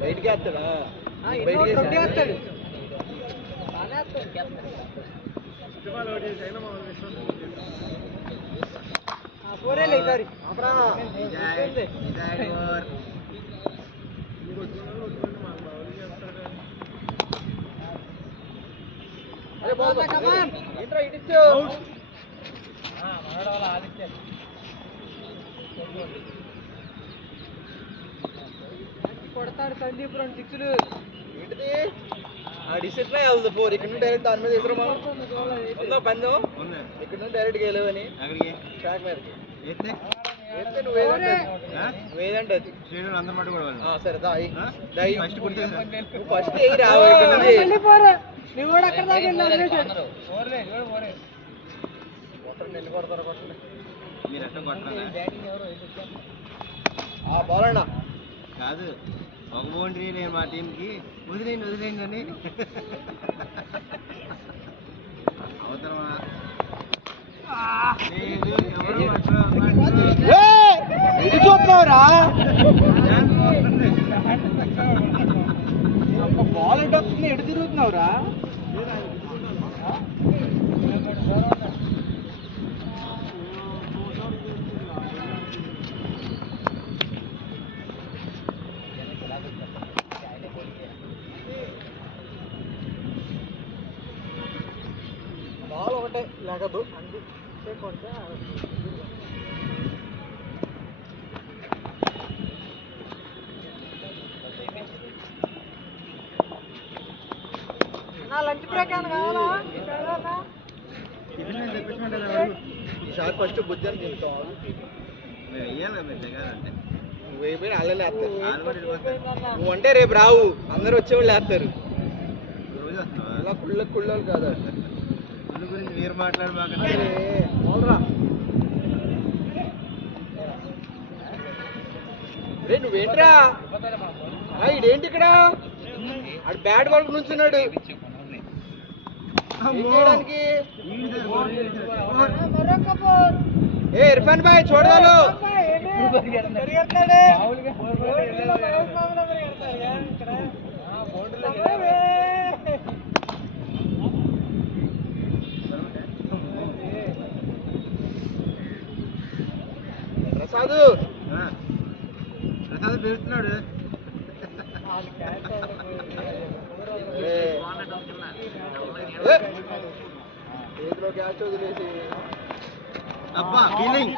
బయటికి వేస్తాడా వేస్తాడు కొడతాడు సందీప్ 2 6లు ఏంటిది డిసెట్లే వెళ్దు 4 ఇక్కడ నుండి డైరెక్ట్ దాని మీద ఎదురు ఉందా పందెం ఇక్కడ నుండి డైరెక్ట్ వెళ్ళవని ట్రాక్ మీదకి నువ్వేదంటే అది సరే ఫస్ట్ బాలన్నా కాదు ఒక బౌండరీ నేను మా టీంకి వదిలేండి అని అవసరమా ఇది చూస్తున్నావురా బాల్ ఎటు వస్తుంది ఎటు తిరుగుతున్నావురా బాల్ ఒకటే లేకదు అందుకే కొడితే నా లంచ్ బ్రేక్ అని కావాలా ఈసారి ఫస్ట్ బుద్ధి అని తింటాం నువ్వు అయిపోయినా అల్లే లేస్తారు నువ్వు అంటే రేపు రావు అందరు వచ్చేవాళ్ళు లేస్తారు అలా కుళ్ళోళ్ళు కాదు గురించి మీరు మాట్లాడబాక రే నువ్వేంట్రా ఇదేంటి ఇక్కడ ఆడు బ్యాట్ బాల్ నుంచున్నాడు ఏ ఇర్ఫాన్ భాయ్ చూడాలి ప్రసాద్ పెడుతున్నాడు చేతిలో క్యాచ్ వదిలేసి అబ్బా ఫీలింగ్